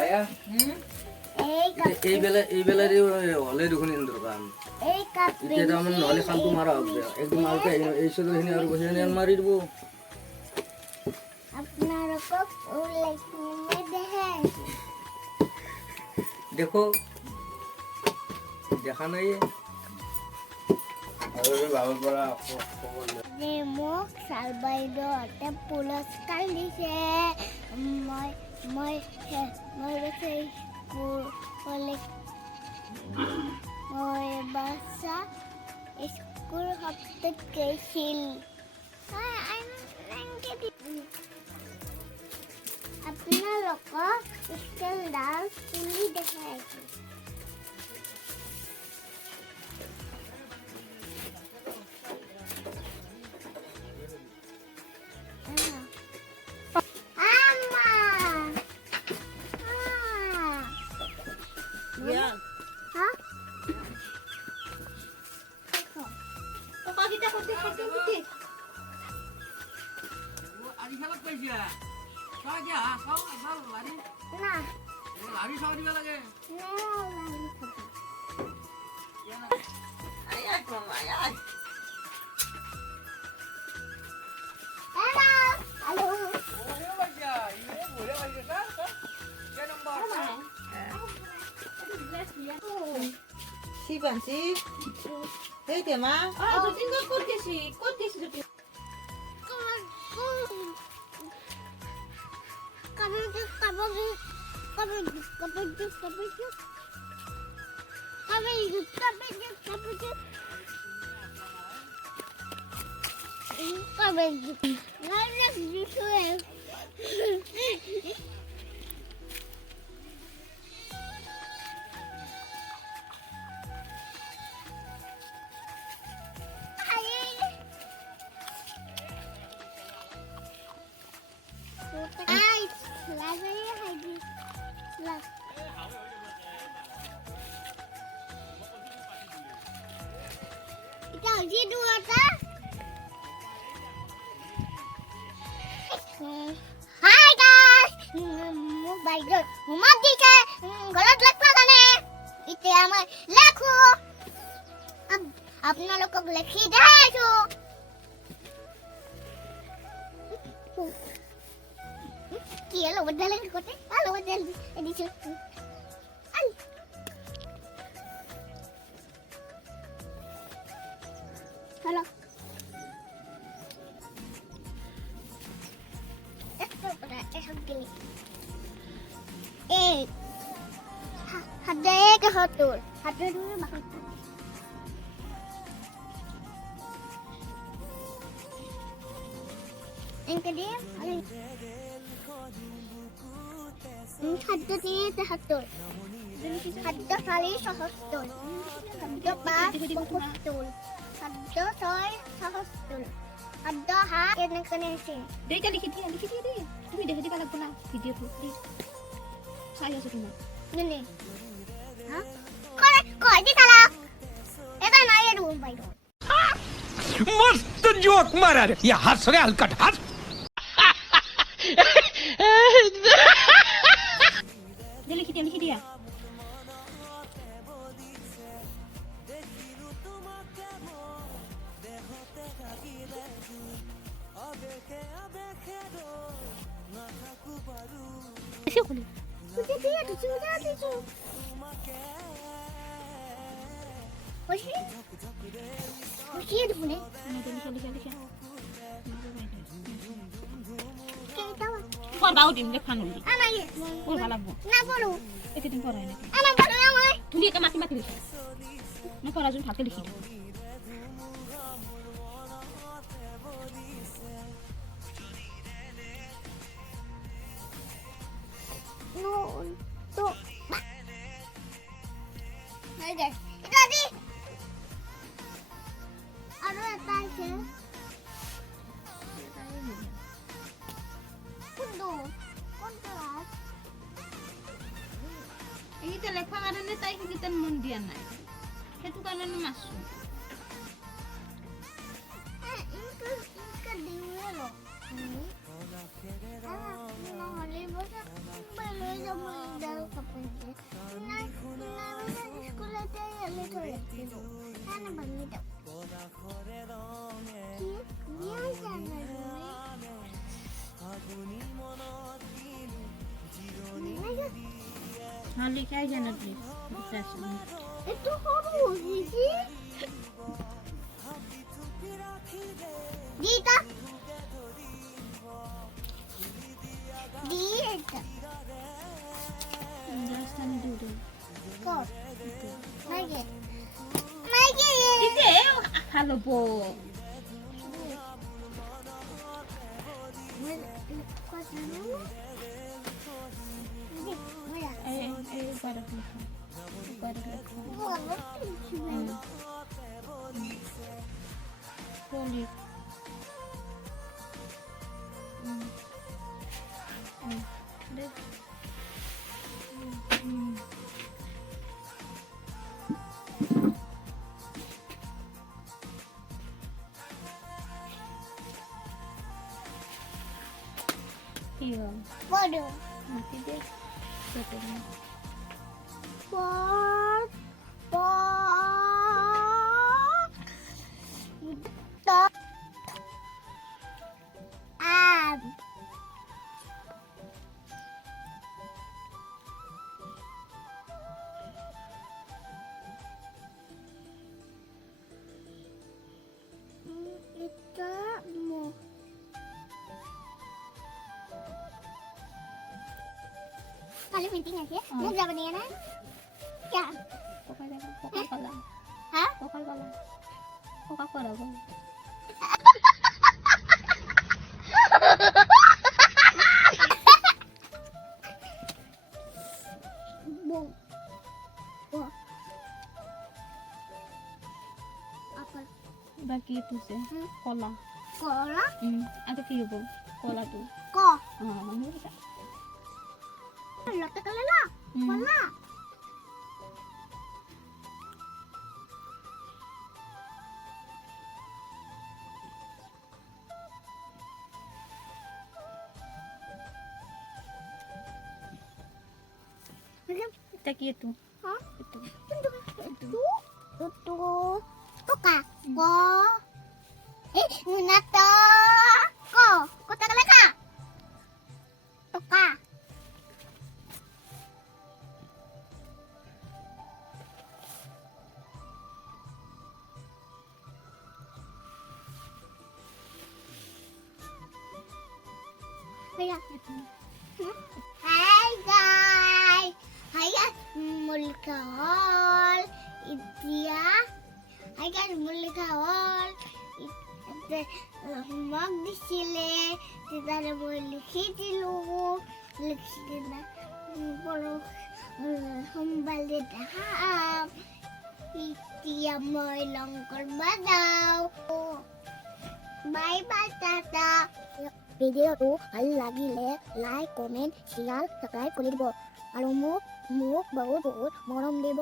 আয়া এই বেলারে হলে দেখুন ইন্দ্র কাম এতিয়া তাৰমানে নহ'লে খালটো মাৰা হ'ব একদম মাৰোতে এই চদৰখিনি আৰু বহি মাৰি দিব আপোনালোকক দেখো দেখা নাই আৰু বাবুৰ পৰা মোক চালবাইদেউহঁতে পুৰস্কাৰ দিছে মই বাচ্চা স্কুল সপ্তাহত গৈছিল আপোনালোকক স্কেলডাল খুলি দেখাইছোঁ Sipansi, hey tema, tutin kau kot kesi tutin. Hi guys, মোক বাইদেউ হোমৱৰ্ক দিছে ঘৰত লিখিব কাৰণে এতিয়া মই লিখো আপোনালোকক লিখি দেখাইছোঁ কি হলো বদলে কোতে ভালো বদল দিছো hello Hadek hatur. Hatur dulu makan. Yang kedua, hadur ini terhatur. Hadur kali sehatur. Hadur pas sehatur. Hadur soy sehatur. Hadur hat yang kena sih. Dia kan dikit dia. Tumi dah dia kalau pula video tu. Saya suruh. Ini. Hah? Kau ini kalau itu naya dulu baik. मस्त joke मारा रे या हंस रे हलकट हंस dia लिखी dia siapa ni dia tu sudah tu Hoshi ada boleh? lihat Kita tahu. kau tahu dia nak kanu ni Anak ye. kau salah bu Nak bolu. itu ting kau ni Anak bolu yang mana? tu dia kan mati lihat nak kau rajin hak lihat No, tu. Hai guys. Itu tadi. Ada atas ya. Kundo. Kontras. ini telepon ada ni tak ini tan mundian naik itu kalau ni masuk Ini dewa loh. Ini. নহ'লে বছৰ লৈ যাব দাল কাপোৰ নাই স্কুলতে এৰি থৈ আহিলোঁ সেইকাৰণে ভাঙি দিওঁ हाँ लिखाई जाना प्लीज এইটো সৰু হৈছে দিটা দিটা राजस्थानी दूध কর মাইকে মাইকে দিতে খালো পো এই বারক লেখা হোলি iya বড় nanti deh fotonya Pot, pot, top, ab. Itu mu. Kali meeting aja, mau berapa nih ya? Ya, pokoknya Coca-Cola hah? Coca-Cola bang Bung. Wah. Apa? bagi itu sih cola Kola? ada view bang cola tuh Ko. ini kita Lotte kalala. Kola. kita gitu Hah? itu Itu Toka. Ko. Munato. Ko. Kota kalaka. Toka. itu Hai guys. Hai guys, mulkahol. Itia. Hai guys, mulkahol. Mag disile. Kita boleh likhitilu. Likhtina. Puro humbali daham. Itia mo ilang kalbadaw. Bye bye tata. ভিডিওটো ভাল লাগিলে like comment share subscribe কৰি দিব আৰু মোক বহুত বহুত মৰম দিব